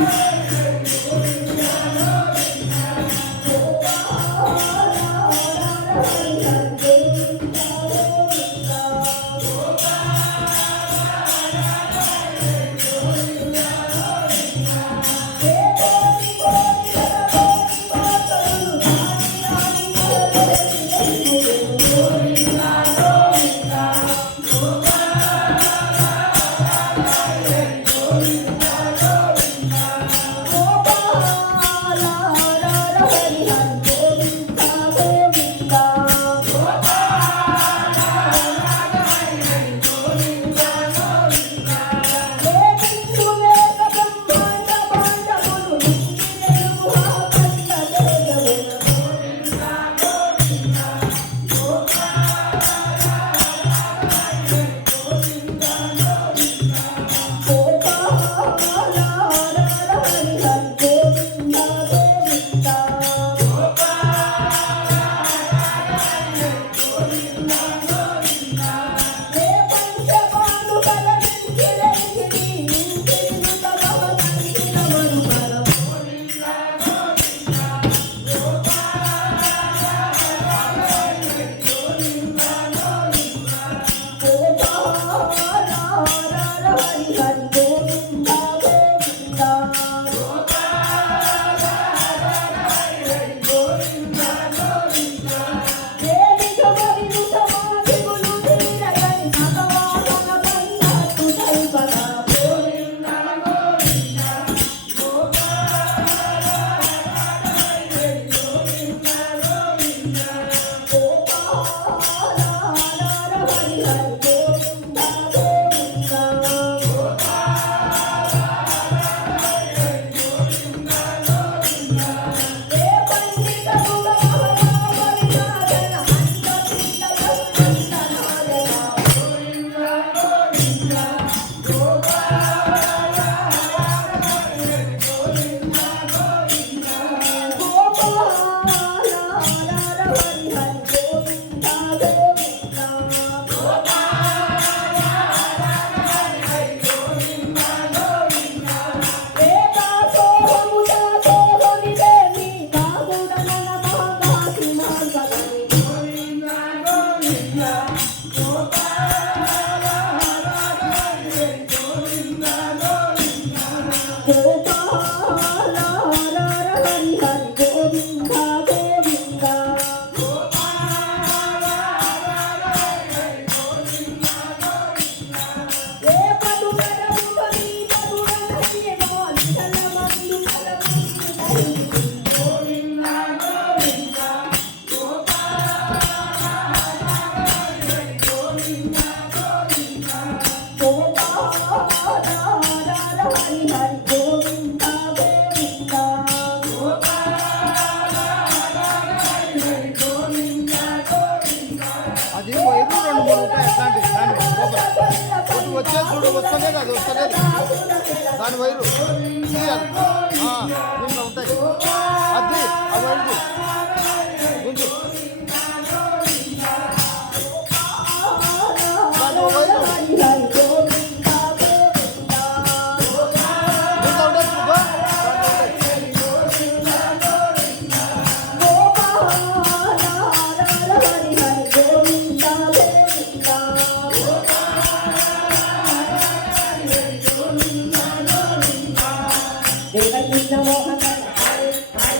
Amen. Bye. అది ఇప్పుడు వస్తలేదు అది వస్తలేదు. దాని వైరు. ఉంటాయి. అది